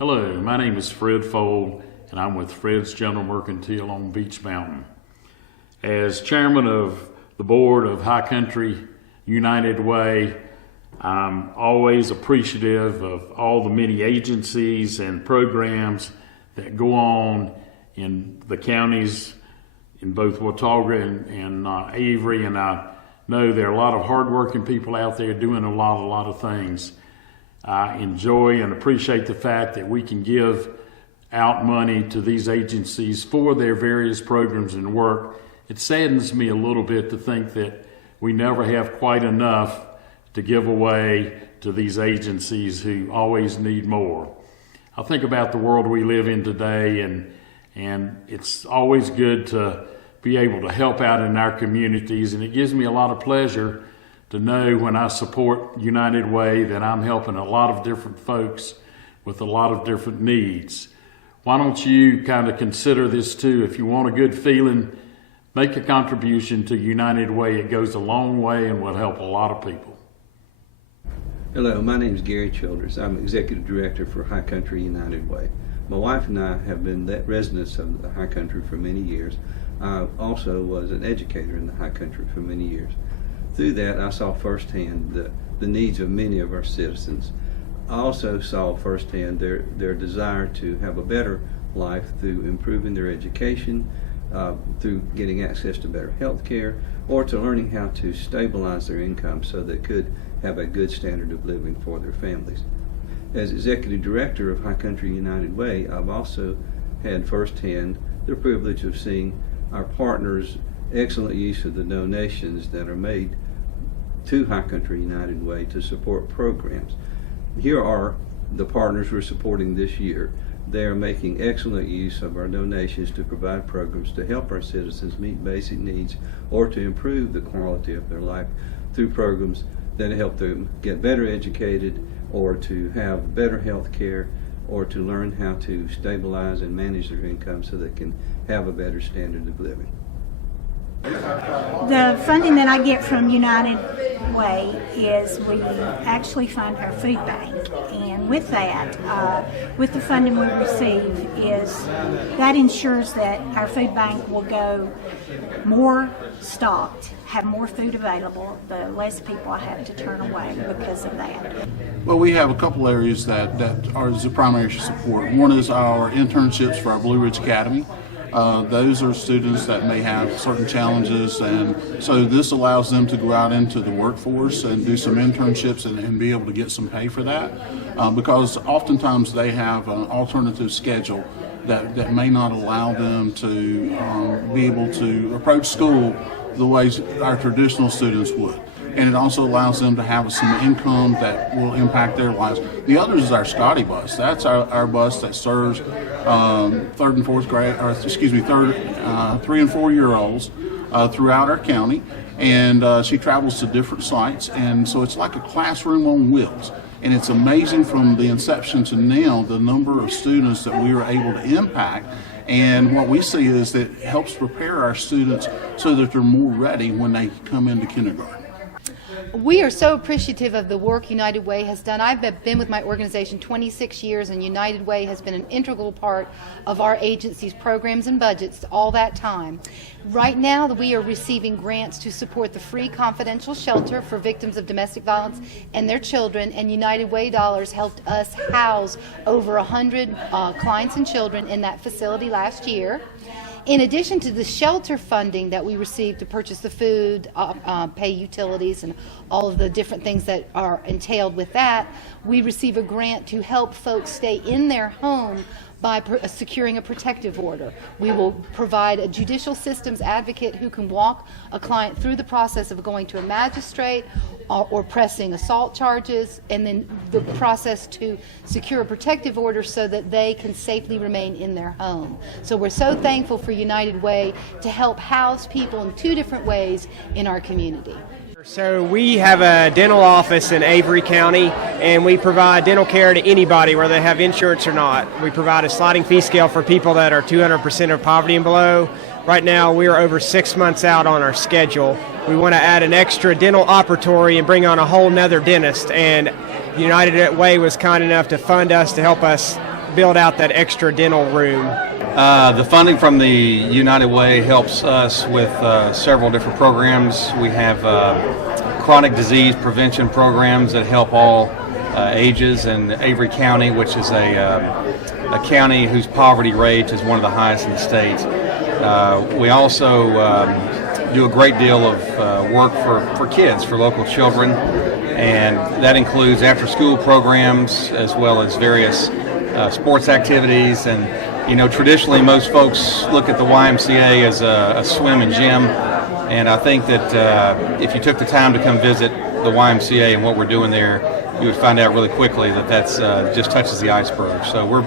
Hello, my name is Fred Fold, and I'm with Fred's General Mercantile on Beach Mountain. As chairman of the board of High Country United Way, I'm always appreciative of all the many agencies and programs that go on in the counties in both Watauga and Avery, and I know there are a lot of hardworking people out there doing a lot of things. I enjoy and appreciate the fact that we can give out money to these agencies for their various programs and work. It saddens me a little bit to think that we never have quite enough to give away to these agencies who always need more. I think about the world we live in today, and it's always good to be able to help out in our communities, and it gives me a lot of pleasure to know when I support United Way that I'm helping a lot of different folks with a lot of different needs. Why don't you kind of consider this too? If you want a good feeling, make a contribution to United Way. It goes a long way and will help a lot of people. Hello, my name is Gary Childers. I'm Executive Director for High Country United Way. My wife and I have been residents of the High Country for many years. I also was an educator in the High Country for many years. Through that, I saw firsthand the needs of many of our citizens. I also saw firsthand their desire to have a better life through improving their education, through getting access to better health care, or to learning how to stabilize their income so they could have a good standard of living for their families. As Executive Director of High Country United Way, I've also had firsthand the privilege of seeing our partners' excellent use of the donations that are made to High Country United Way to support programs. Here are the partners we're supporting this year. They are making excellent use of our donations to provide programs to help our citizens meet basic needs or to improve the quality of their life through programs that help them get better educated or to have better health care or to learn how to stabilize and manage their income so they can have a better standard of living. The funding that I get from United Way is we actually fund our food bank, and with that, with the funding we receive, that ensures that our food bank will go more stocked, have more food available, the less people I have to turn away because of that. Well, we have a couple areas that are the primary support. One is our internships for our Blue Ridge Academy. Those are students that may have certain challenges, and so this allows them to go out into the workforce and do some internships and be able to get some pay for that, because oftentimes they have an alternative schedule that may not allow them to be able to approach school the ways our traditional students would. And it also allows them to have some income that will impact their lives. The other is our Scotty bus. That's our bus that serves 3rd and 4-year-olds throughout our county. And she travels to different sites. And so it's like a classroom on wheels. And it's amazing from the inception to now the number of students that we are able to impact. And what we see is that it helps prepare our students so that they're more ready when they come into kindergarten. We are so appreciative of the work United Way has done. I've been with my organization 26 years, and United Way has been an integral part of our agency's programs and budgets all that time. Right now, we are receiving grants to support the free confidential shelter for victims of domestic violence and their children, and United Way dollars helped us house over 100 clients and children in that facility last year. In addition to the shelter funding that we received to purchase the food, pay utilities, and all of the different things that are entailed with that, we receive a grant to help folks stay in their home by securing a protective order. We will provide a judicial systems advocate who can walk a client through the process of going to a magistrate or pressing assault charges, and then the process to secure a protective order so that they can safely remain in their home. So we're so thankful for United Way to help house people in 2 different ways in our community. So we have a dental office in Avery County, and we provide dental care to anybody, whether they have insurance or not. We provide a sliding fee scale for people that are 200% of poverty and below. Right now, we are over 6 months out on our schedule. We want to add an extra dental operatory and bring on a whole nother dentist, and United Way was kind enough to fund us to help us build out that extra dental room. The funding from the United Way helps us with several different programs. We have chronic disease prevention programs that help all ages in Avery County, which is a county whose poverty rate is one of the highest in the state. We also do a great deal of work for kids, for local children, and that includes after-school programs as well as various sports activities. And you know, traditionally most folks look at the YMCA as a swim and gym, and I think that if you took the time to come visit the YMCA and what we're doing there, you would find out really quickly that that's just touches the iceberg. So we're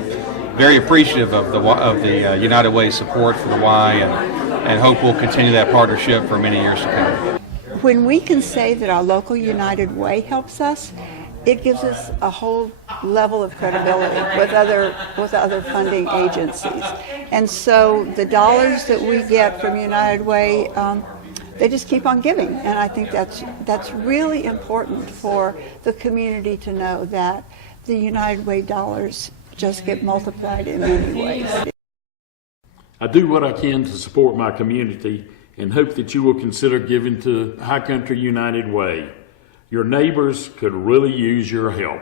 very appreciative of the United Way support for the Y, and hope we'll continue that partnership for many years to come. When we can say that our local United Way helps us, it gives us a whole level of credibility with other funding agencies. And so the dollars that we get from United Way, they just keep on giving. And I think that's really important for the community to know that the United Way dollars just get multiplied in many ways. I do what I can to support my community and hope that you will consider giving to High Country United Way. Your neighbors could really use your help.